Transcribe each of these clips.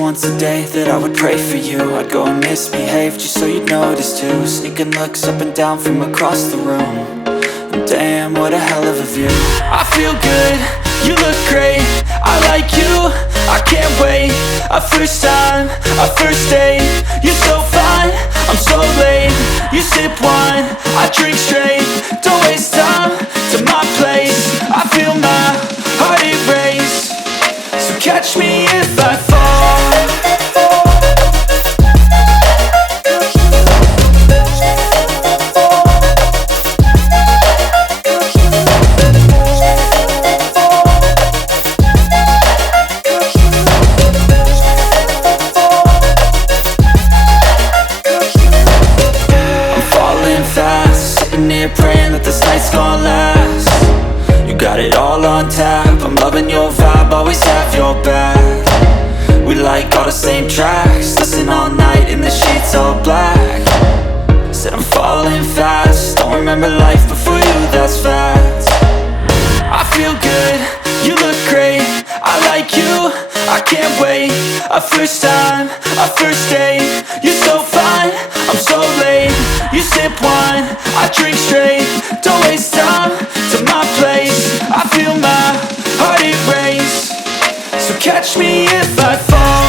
once a day that I would pray for you. I'd go and misbehave just so you'd notice too. Sneaking looks up and down from across the room. And damn, what a hell of a view. I feel good, you look great, I like you, I can't wait. A first time, a first date, you're so fine, I'm so late. You sip wine, I drink straight. Don't waste time to my place. I feel my heart erase. So catch me if I fall. Praying that this night's gonna last. You got it all on tap, I'm loving your vibe, always have your back. We like all the same tracks, listen all night in the sheets all black. Said I'm falling fast, don't remember life before you, that's facts. I feel good, you look great, I like you, I can't wait. A first time, a first date, you're so fine, I'm so late. You sip wine, I drink straight. Don't waste time to my place. I feel my heart erase. So catch me if I fall.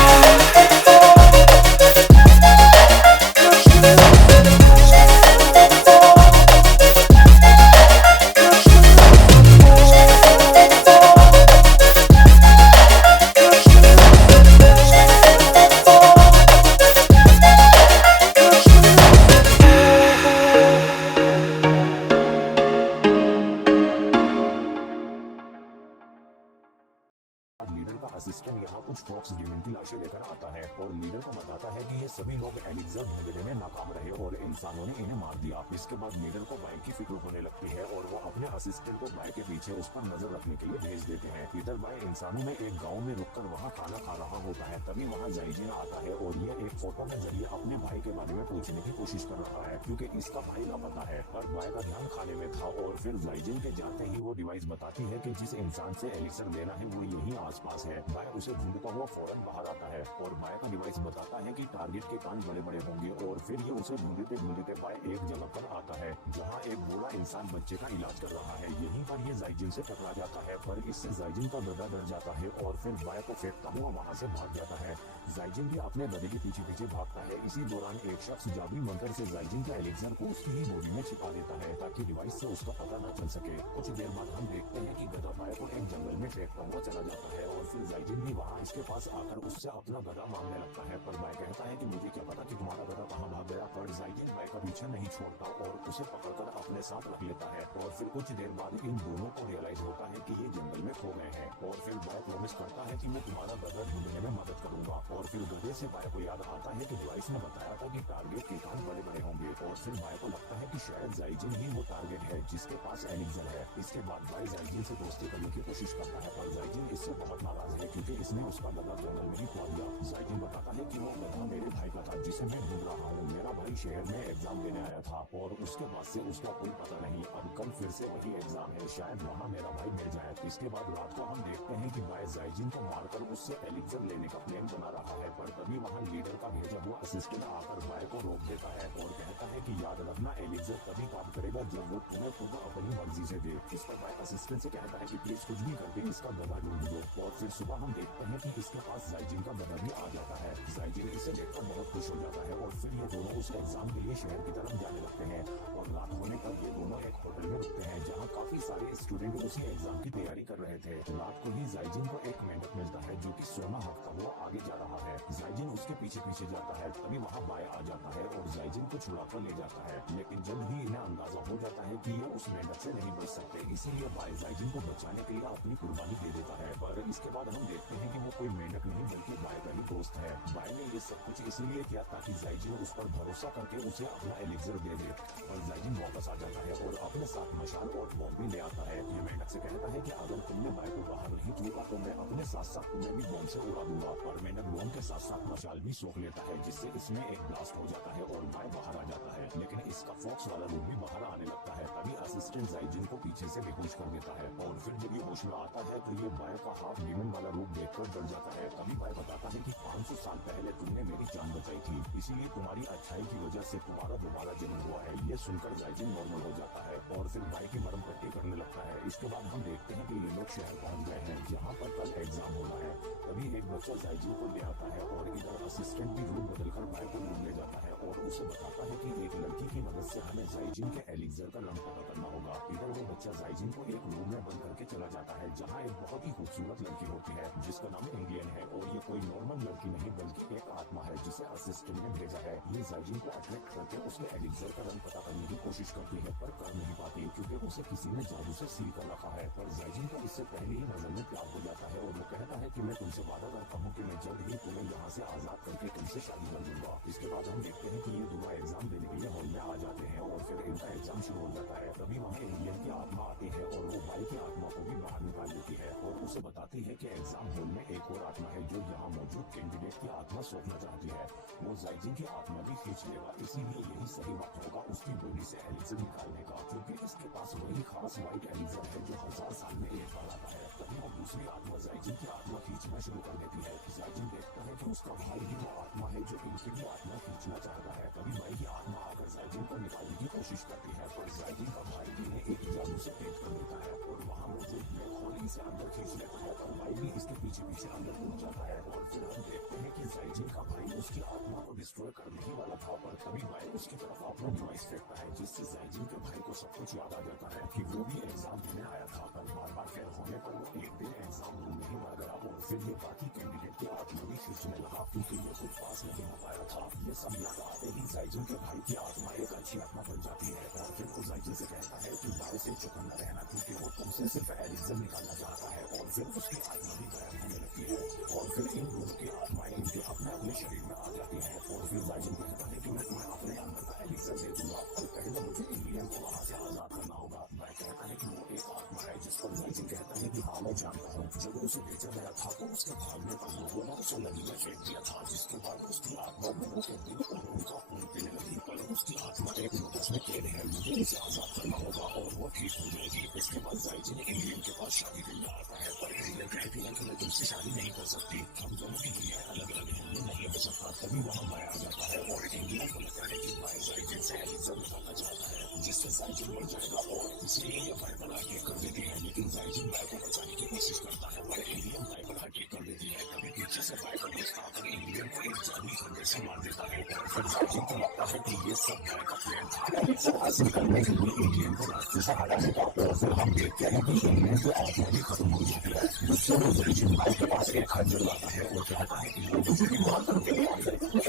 Leader का assistant यहाँ कुछ fox gaming की लाशें लेकर आता है और leader को बताता है कि ये सभी लोग एलिक्सर ढूंढने में नाकाम रहे और इंसानों ने इन्हें मार दिया। इसके बाद लीडर को बाइक की फिक्र होने लगती है और वो अपने असिस्टेंट को बाइक के पीछे उस पर नजर रखने के लिए भेज देते हैं। इधर बाय इंसानों में एक गाँव में रुककर वहाँ खाना खा रहा होता है, तभी वहाँ जाइजिन आता है और ये एक फोटो के जरिए अपने भाई के बारे में पूछने की कोशिश कर रहा है क्योंकि इसका भाई लापता है। पर बाय का ध्यान खाने में था और फिर जाइजिन के जाते ही वो डिवाइस बताती है कि जिस इंसान से एलिक्सर लेना है वो यही आसपास है। बाय उसे ढूंढता हुआ फौरन बाहर आता है और बाय का डिवाइस बताता है कि टारगेट के कान बड़े बड़े होंगे और फिर ये उसे ढूंढते ढूंढते बाय एक जगह पर आता है जहाँ एक बूढ़ा इंसान बच्चे का इलाज कर रहा है। यहीं पर ये जाइजिन से टकरा जाता है पर इससे जाइजिन का गधा डर जाता है और फिर बाय को फेंकता हुआ वहाँ से भाग जाता है। जाइजिन भी अपने गधे के पीछे पीछे भागता है। इसी दौरान एक शख्स जादुई मंत्र से जाइजिन का एलिक्सर को उसकी ही बॉडी में छिपा देता है ताकि डिवाइस से उसका पता न चल सके। कुछ देर बाद हम देखते हैं कि गधा बाय को एक जंगल में फेंकता हुआ चला जाता है और फिर जाइजिन भी वहाँ इसके पास आकर उससे अपना गधा मांगने लगता है। पर बाय कहता है कि मुझे क्या पता कि तुम्हारा गधा कहाँ भाग गया। पर जाइजिन बाय का पीछा नहीं छोड़ता और उसे पकड़कर अपने साथ रख लेता है और फिर कुछ देर बाद इन दोनों को रियलाइज होता है कि ये जंगल में खो गए हैं और फिर बाय प्रॉमिस करता है कि मैं तुम्हारा गधा ढूंढने में मदद करूंगा। और फिर गधे से बाय को याद आता है कि डिवाइस ने बताया था कि टारगेट के कान बड़े बड़े होंगे और फिर बाय को लगता है कि शायद जाइजिन ही वो टारगेट है जिसके पास एलिक्सर है। इसके बाद बाय जाइजिन से दोस्ती करने की कोशिश करता है पर जाइजिन इससे बहुत नाराज है क्योंकि इसने उसका गधा जंगल में ही खो दिया। जाइजिन बताता है कि वो गधा मेरे भाई का था जिसे मैं ढूंढ रहा हूँ। मेरा भाई शहर में एग्जाम देने आया था और उसके बाद से उसका कोई पता नहीं। अब कल फिर से वही एग्जाम है, शायद वहाँ मेरा भाई मिल जाए। इसके बाद रात को हम देखते हैं कि बाय जाइजिन को मारकर उससे एलिक्सर लेने का प्लान बना रहा है पर तभी वहाँ लीडर का भेजा हुआ असिस्टेंट आकर बाय को रोक देता है और कहता है कि याद रखना एलिक्सर तभी काम करेगा जब वो तुम्हें खुद अपनी मर्जी से दे। इस पर बाय असिस्टेंट से कहता है कि प्लीज कुछ भी करके इसका गधा ढूंढ दो। और फिर सुबह हम देखते हैं कि इसके पास जाइजिन का गधा भी आ जाता है। जाइजिन इसे देखकर बहुत खुश हो जाता है और फिर ये दोनों उस एग्जाम के लिए शहर की तरफ जाने लगते हैं और रात होने तक ये दोनों एक होटल में रुकते हैं जहाँ काफी सारे स्टूडेंट उसी एग्जाम की तैयारी कर रहे थे। रात को ही जाइजिन को एक मेंढक मिलता है जो कि सोना हकता हुआ आगे जा रहा है। जाइजिन उसके पीछे पीछे जाता है, तभी वहाँ बाय आ जाता है और जाइजिन को छुड़ा कर ले जाता है। लेकिन जल्द ही इन्हें अंदाजा हो जाता है कि ये उस मेंढक से नहीं बच सकते, इसीलिए बाय जाइजिन को बचाने के लिए अपनी कुर्बानी दे देता है। पर इसके बाद हम देखते हैं कि वो कोई मेंढक नहीं बल्कि बाय का ही दोस्त है। बाय ने ये सब कुछ इसलिए किया ताकि जाइजिन उस पर भरोसा करके उसे अपना एलिक्सर दे दे। पर जाइजिन वापस आ जाता है और अपने साथ मशाल और बॉम्ब भी ले आता है। ये मेंढक से कहता है कि अगर तुमने बाय को बाहर नहीं छोड़ा तो मैं अपने साथ साथ तुम्हें भी बॉम्ब से उड़ा दूंगा। और मेंढक बॉम्ब के साथ साथ मशाल भी सोख लेता है जिससे इसमें एक ब्लास्ट हो जाता है और बाय बाहर आ जाता है। लेकिन इसका फॉक्स वाला रूप भी बाहर आने लगता है। तभी असिस्टेंट जाइजिन को पीछे से बेहोश कर देता है और फिर जब ये होश में आता है तो ये बाय का हाफ ह्यूमन वाला रूप देखकर डर जाता है। तभी बाय बताता है कि 500 साल पहले तुमने मेरी जान बचाई थी, इसीलिए तुम्हारी अच्छाई की वजह से तुम्हारा दोबारा जन्म हुआ है। ये सुनकर जाइजिन नॉर्मल हो जाता है और फिर बाय की मरम पट्टी करने लगता है। इसके बाद हम देखते हैं कि ये लोग शहर पहुंच गए हैं जहाँ पर कल एग्जाम होना है। तभी एक बच्चा जाइजिन को ले आता है और इधर असिस्टेंट भी रूप बदलकर बाय को ढूंढ ले जाता है और उसे बताता है कि एक लड़की की मदद से हमें जाइजिन के एलिक्सर का रंग पता करना होगा। इधर वो बच्चा जाइजिन को एक रूम में बंद करके चला जाता है जहाँ एक बहुत ही खूबसूरत लड़की होती है जिसका नाम इंडियन है और ये कोई नॉर्मल लड़की नहीं बल्कि एक आत्मा है जिसे असिस्टेंट ने भेजा है। ये जाइजिन को अट्रैक्ट करके उसके एलिक्सर का रंग पता करने की कोशिश करती है पर कर नहीं पाती क्योंकि उसे किसी ने जादू से सील कर रखा है। पर जाइजिन को इससे पहले ही नजर में प्यार हो जाता है और वो कहता है कि मैं तुमसे वादा करता हूँ कि मैं जल्द ही तुम्हें यहाँ से आजाद करके तुमसे शादी कर दूंगा। इसके बाद हम देखते हैं कि ये दोनों एग्जाम देने के लिए हॉल में आ जाते हैं और फिर इनका एग्जाम शुरू हो जाता है। तभी वहाँ इंडियन की आत्मा आती है और वो बाई की आत्मा को भी बाहर निकाल देती है और उसे बताती है कि एग्जाम हॉल में एक और आत्मा है जो यहाँ मौजूद कैंडिडेट की आत्मा सौंपना चाहती है। वो जाइजिन की आत्मा भी खींच लेगा, इसीलिए यही सही वक्त होगा उसकी बॉडी से एलिक्सर निकालने का क्योंकि इसके पास वही खास व्हाइट एलिक्सर है जो 1000 साल में एक बार आता है। तभी वो दूसरी आत्मा जाइजिन की आत्मा खींचना शुरू कर देती है। जाइजिन देखता है कि उसका भाई ही वो आत्मा है जो इनकी भी आत्मा खींचना चाहता है। तभी भाई की आत्मा आकर जाइजिन को निकालने की कोशिश करती है पर जाइजिन का भाई भी इन्हें एक जादू से कैद कर देता है और वहाँ मौजूद ब्लैक होल इसे अंदर खींच लेता है और भाई भी इसके पीछे पीछे अंदर घुस जाता है और फिर हम देखते हैं कि जाइजिन का भाई उसकी आत्मा को डिस्ट्रॉय करने ही वाला था पर तभी भाई उसकी तरफ अपना डिवाइस फेंकता है जिससे जाइजिन के भाई को सब कुछ याद आ जाता है कि वो भी एग्जाम देने आया था पर बार बार फेल होने पर वो एक दिन एग्जाम रूम नहीं आ गया और फिर ये बाकी कैंडिडेट की आत्मा भी खींचने लगा क्योंकि ये खुद पास नहीं हो पाया था। ये सब याद आते ही जाइजिन के भाई की आत्मा एक अच्छी आत्मा बन जाती है और फिर वो जाइजिन से कहता है कि भाई से चौकन्ना रहना क्योंकि वो तुमसे सिर्फ एलिक्सर निकालना चाहता है और फिर उसकी आत्मा भी गायब होने लगती है और फिर इन दोनों की आत्माएं इनके अपने अपने शरीर में आ जाती है और फिर जाइजिन कहता है कि मैं तुम्हें अपने अंदर का एलिक्सर दे दूंगा और पहले मुझे इंडियन को वहाँ से आजाद करना होगा। मैं कहता है कि वो एक आत्मा है जिस पर जाइजिन कहता है कि हाँ मैं जानता हूँ जब उसे भेजा गया था तो उसके भागने पर लोगों ने उसे नदी में फेंक दिया था जिसके बाद उसकी आत्मा लोगों के दिल और उनका खून पीने लगी पर उसकी आत्मा एक नोटिस में कैद है, मुझे इसे आजाद करना होगा और वो ठीक हो जाएगी। इसके बाद जाइजिन इंडियन के पास शादी के लिए आता है पर इंडियन कहती है कि मैं तुमसे शादी नहीं कर सकती, हम दोनों की दुनिया अलग अलग है, मैं नहीं हो सकता। तभी वहाँ बाय आ जाता है और इंडियन को लगता है कि बाय जाइजिन से एलिक्सर निकालना चाहता है जिससे जाइजिन मर जाएगा और इसलिए ये बाय पर अटैक कर देती है लेकिन जाइजिन बाय को बचाने की कोशिश करता है पर इंडियन बाय पर अटैक कर देती है। तभी पीछे से बाय का दोस्त आकर इंडियन को एक जादुई खंजर से मार देता है और फिर जाइजिन को लगता है कि ये सब बाय का प्लान था एलिक्सर हासिल करने के लिए इंडियन को रास्ते से हटाने का। और फिर हम देखते हैं कि इंडियन की आत्मा भी खत्म हो जाती है जिससे वो जाइजिन बाय के पास एक खंजर लाता है और कहता है कि वो मुझे भी मार करके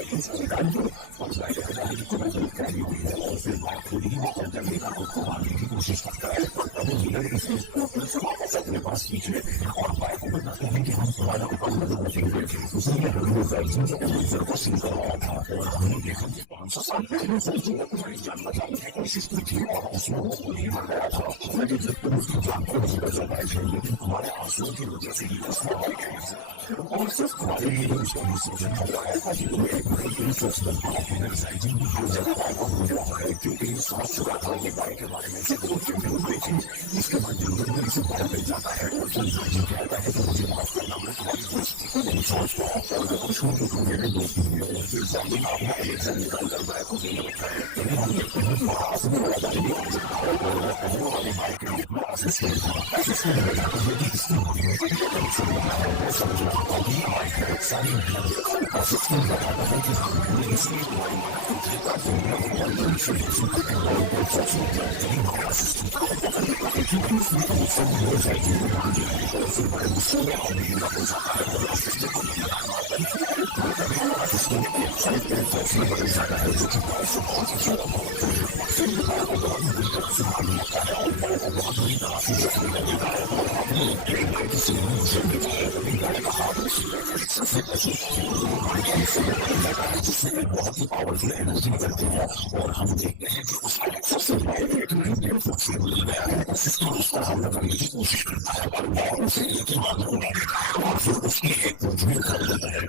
एलिक्सर निकाल दो और बाय कहता है कि तुम्हें गलत फहमी हुई है और फिर बाय खुद ही वो खंजर लेकर खुद को मारने की कोशिश करता है। तभी लीडर इसे वापस अपने पास खींच लेते हैं और बाय को बताते हैं कि हम तुम्हारा ऊपर नजर रखे हुए थे, इसलिए हमने जाइजिन के एलिक्सर को सील करवाया था और हमने देखा कि 500 साल पहले जाइजिन ने तुम्हारी जान बचाने की कोशिश की थी और उसमें वो खुद ही मर गया था। हमारी जब तुम उसकी जान को नहीं बचा पाए थे लेकिन तुम्हारे आंसुओं की वजह से ही उसमें बाई का एलिक्सर और सिर्फ तुम्हारे लिए ही उसका विसर्जन हो रहा है ताकि तुम्हें एक बड़ी दिलचस्प बन पाए। जाइजिन भी हर जगह बाई को ढूंढ रहा है क्योंकि ये समझ चुका था कि बाई के बारे में से दो न्यूज देखी। इसके बाद जंगल में इसे बाहर मिल जाता है और फिर जाइजिन कहता है कि मुझे माफ करना, मैं तुम्हारी दोस्ती को नहीं समझ पाया और मैं कुछ हूँ तो तुम मेरे दोस्त नहीं हो। और फिर जाइजिन अपना एलिक्सर निकाल कर बाई को देने लगता है। तभी हम देखते हैं कि आसमान वाला जाइजिन आ जाता है और वह पहले वाली बाई के रूप में असिस्टेंट था। असिस्टेंट ने बताया कि इसकी बॉडी में एलिक्सर मिला है, वो समझ रहा था कि बाई का सारी मेहनत असिस्टेंट बताता है कि हमने इसलिए तुम्हारी मदद की ताकि मैं वो बंदर से सुपर करवाऊं और सच में तभी हमारा असिस्टेंट को पता है क्योंकि उसने तो सब हो जाइजिन को मार दिया है और फिर बड़े गुस्से में अमेरिका हो जाता है और असिस्टेंट को असिस्टेंट के साइड पे फैसले बदल जाता है जो कि बाई से बहुत ही ज्यादा बहुत है। फिर बाई को बहुत बुरी तरह से मारने लगता है और बाई को बहुत बुरी तरह से जख्मी कर देता है और अपने बाई के सिर में घुसेड़ देता है। तभी बाई का हाथ उसी सबसे पहले बाई के हिस्से में बदल जाता है जिससे एक बहुत ही पावरफुल एनर्जी निकलती है और हम देखते हैं कि उस एलेक्सर से एक न्यूक्लियर फोर्स मिल गया है। असिस्टेंट उस पर हमला करने की कोशिश करता है पर बाई उसे एक ही मार में उड़ा देता है और फिर उसकी एक तस्वीर कर देता है।